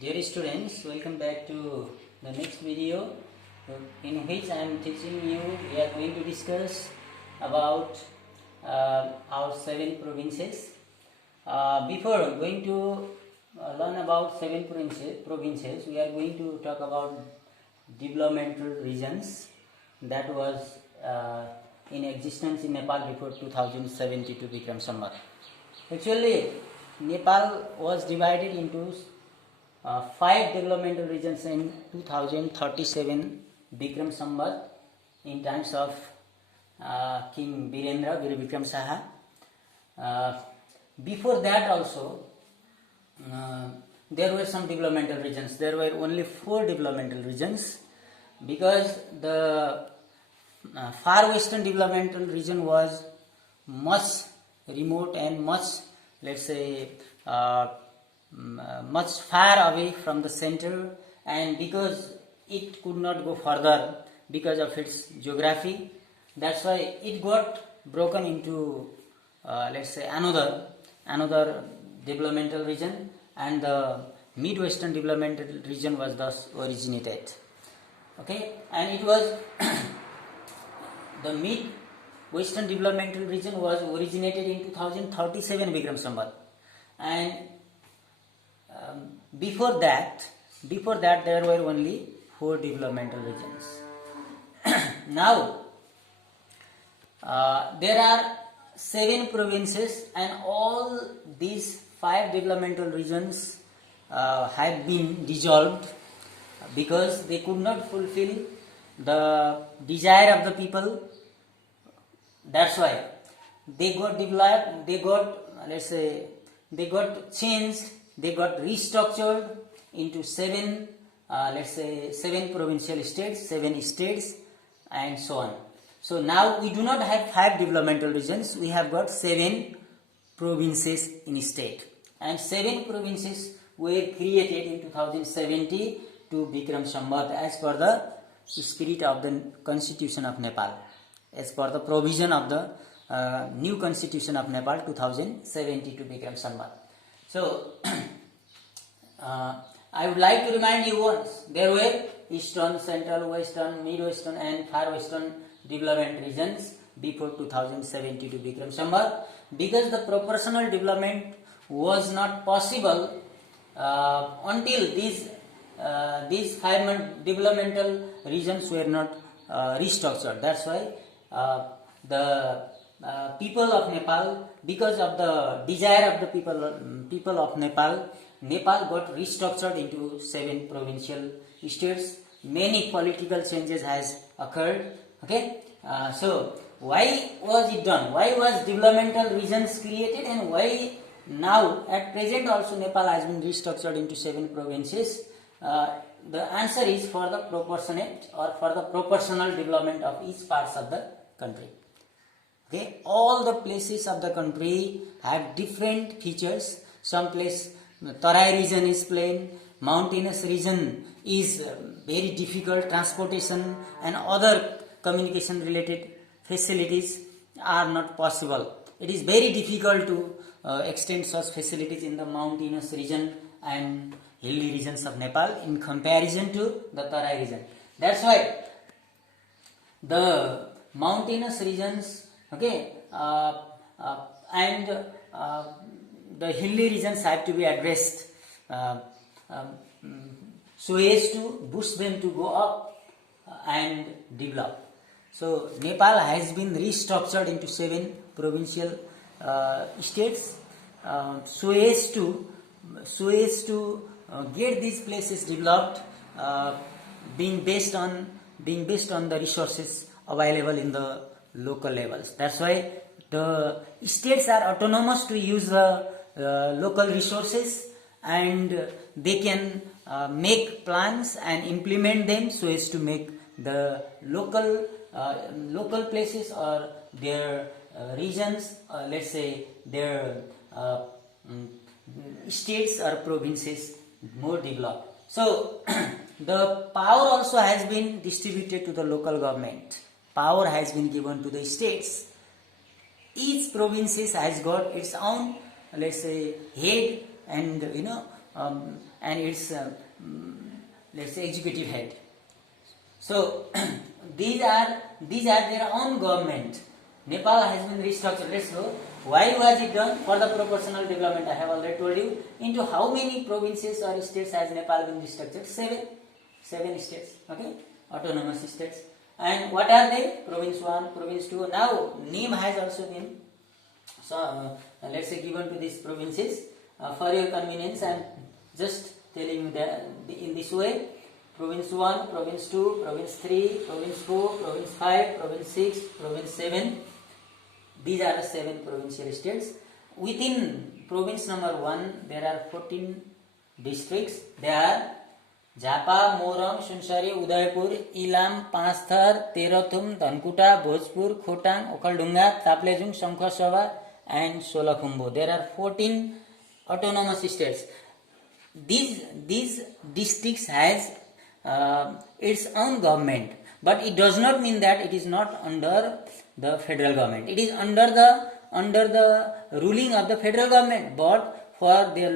Dear students, welcome back to the next video in which I am teaching you. We are going to discuss about our 7 provinces. Before going to learn about 7 provinces, we are going to talk about developmental regions that was in existence in Nepal before 2072 Bikram Sambat. Actually, Nepal was divided into 5 developmental regions in 2037 Bikram Sambat in times of King Birendra Veer Bikram Saha. Before that also there were some developmental regions. There were only 4 developmental regions because the far western developmental region was much remote and much, let's say, much far away from the center, and because it could not go further because of its geography, that's why it got broken into let's say another developmental region, and the midwestern developmental region was thus originated. Okay, and it was the mid-western developmental region was originated in 2037 Bikram Sambat, and before that there were only 4 developmental regions. Now there are 7 provinces, and all these 5 developmental regions have been dissolved because they could not fulfill the desire of the people. That's why they got developed, they got changed, they got restructured into 7 provincial states, 7 states, and so on. So now we do not have 5 developmental regions, we have got 7 provinces in a state, and 7 provinces were created in 2070 to Bikram Sambat as per the spirit of the Constitution of Nepal, as per the provision of the new Constitution of Nepal 2070 to Bikram Sambat. So I would like to remind you once, there were eastern, central, western, midwestern and far western development regions before 2070 to Bikram Sambat, because the proportional development was not possible until these 5 developmental regions were not restructured. That's why the people of Nepal, because of the desire of the people of Nepal got restructured into 7 provincial states. Many political changes has occurred. Okay, so why was it done? Why was developmental regions created, and why now at present also Nepal has been restructured into 7 provinces? The answer is for the proportionate or for the proportional development of each parts of the country. Okay, all the places of the country have different features. Some place, Tarai region is plain, mountainous region is very difficult, transportation and other communication related facilities are not possible. It is very difficult to extend such facilities in the mountainous region and hilly regions of Nepal in comparison to the Tarai region. That's why the mountainous regions, okay, and the hilly regions have to be addressed so as to boost them to go up and develop. So Nepal has been restructured into 7 provincial states so as to get these places developed, being based on the resources available in the local levels. That's why the states are autonomous to use the local resources, and they can make plans and implement them so as to make the local places or their regions, let's say their states or provinces more developed. So the power also has been distributed to the local government. Power has been given to the states. Each province has got its own, let's say, head and and its let's say executive head. So these are their own government. Nepal has been restructured. Let's go. Why was it done? For the proportional development. I have already told you. Into how many provinces or states has Nepal been restructured? 7 states. Okay, autonomous states. And what are they? Province 1, Province 2. Now name has also been let's say given to these provinces for your convenience. I am just telling you that in this way. Province 1, Province 2, Province 3, Province 4, Province 5, Province 6, Province 7. These are the 7 provincial states. Within province number 1, there are 14 districts. They are Jhapa, Moram, Sunsari, Udaipur, Ilam, Panchthar, Terathum, Dhankuta, Bhojpur, Khotang, Okaldunga, Taplejung, Shankhasava, and Solakhumbu. There are 14 autonomous states. These districts has its own government, but it does not mean that it is not under the federal government. It is under the ruling of the federal government, but for the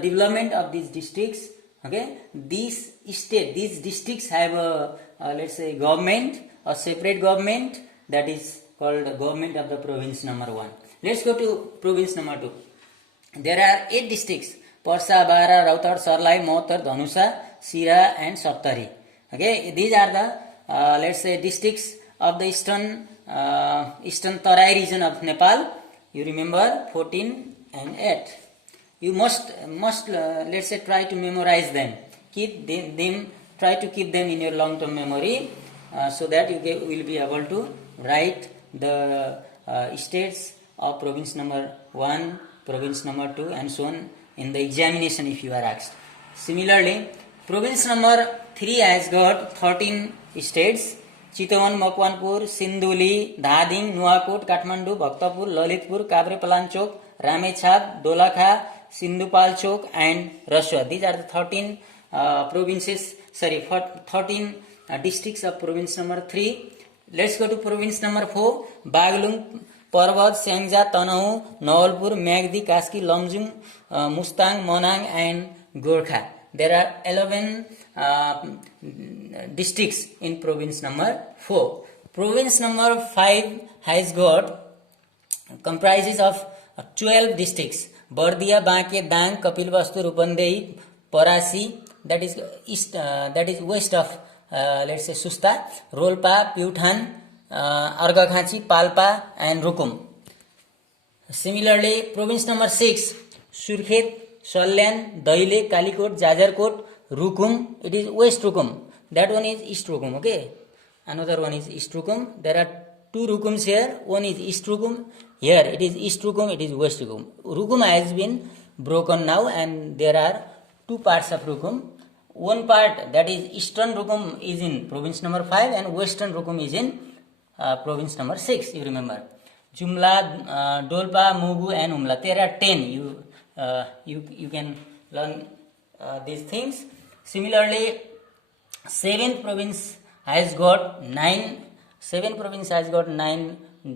development of these districts, okay, these districts have a let's say government, a separate government, that is called the government of the province number 1. Let's go to province number 2. There are 8 districts: Parsa, Bara, Rautad, Sarlai, Mohtar, Dhanusa, Sira, and Saptari. Okay, these are the let's say districts of the eastern Tarai region of Nepal. You remember 14 and 8. You must let's say try to memorize them. Try to keep them in your long-term memory so that you will be able to write the states of province number 1, province number 2, and so on in the examination if you are asked. Similarly, province number 3 has got 13 states: Chitwan, Makwanpur, Sinduli, Dhading, Nuwakot, Kathmandu, Bhaktapur, Lalitpur, Kabrepalachok, Ramechhap, Dolakha, Sindhupalchok, and Raswa. These are the 13 13 districts of province number 3. Let's go to province number 4: Baglung, Parvat, Sangja, Tanahu, Nawalpur, Magdi, Kaski, Lomjung, Mustang, Monang, and Gorkha. There are 11 districts in province number 4. Province number 5 has got comprises of 12 districts: Bardia, Banke, Dang, Kapilvastu, Rupandehi, Parasi, that is west of let's say Susta, Rolpa, Piuthan, Argakhachi, Palpa, and Rukum. Similarly, province number 6: Surkhet, Salyan, Daile, Kalikot, Jajarkot, Rukum. It is West Rukum. That one is East Rukum. Okay. Another one is East Rukum. There are 2 Rukums here. One is East Rukum. Here it is East Rukum. It is West Rukum. Rukum has been broken now, and there are 2 parts of Rukum. One part, that is Eastern Rukum, is in province number 5, and Western Rukum is in province number 6. You remember Jumla, Dolpa, Mugu, and Umla. There are 10. You can learn these things. Similarly, 7th province has got 9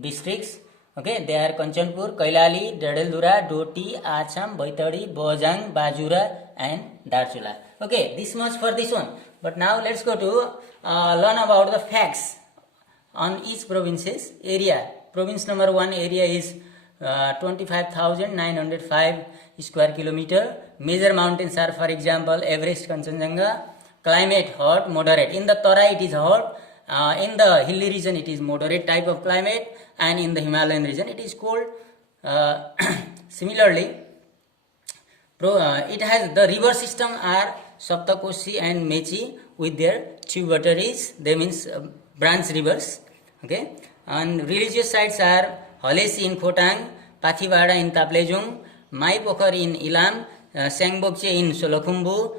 districts. Okay, they are Kanchanpur, Kailali, Dadeldura, Doti, Acham, Baitadi, Bojang, Bajura, and Darchula. Okay, this much for this one. But now let's go to learn about the facts on each province's area. Province number 1 area is 25,905 square kilometer. Major mountains are, for example, Everest, Kanchenjunga. Climate hot, moderate. In the Tarai it is hot. In the hilly region it is moderate type of climate, and in the Himalayan region it is cold. Similarly, it has the river system are Saptakoshi and Mechi with their tributaries. They means branch rivers. Okay, and religious sites are Halesi in Khotang, Pathivada in Taplejung, Maipokhar in Ilam, Sangbokche in Solakhumbu.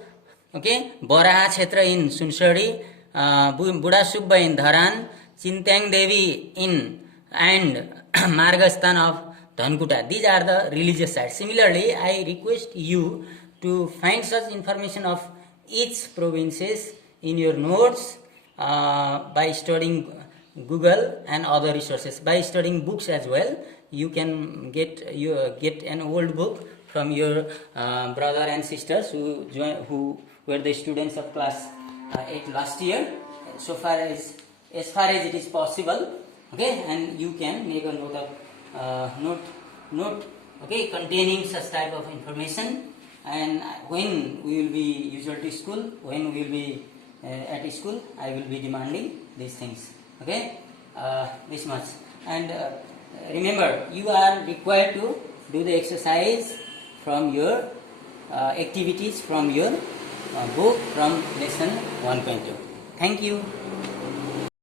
Okay, Boraha Kshetra in Sunsari, Buddha Subba in Dharan, Chintang Devi in and Margastan of Dhankuta. These are the religious sites. Similarly, I request you to find such information of each provinces in your notes by studying Google and other resources. By studying books as well, you can get an old book from your brother and sisters who were the students of class 8 last year, so far as it is possible. Okay, and you can make a note of note okay, containing such type of information. And when we will be usual to school, when we will be at school, I will be demanding these things. Okay, this much. And remember, you are required to do the exercise from your activities from your book from lesson 1.2. Thank you.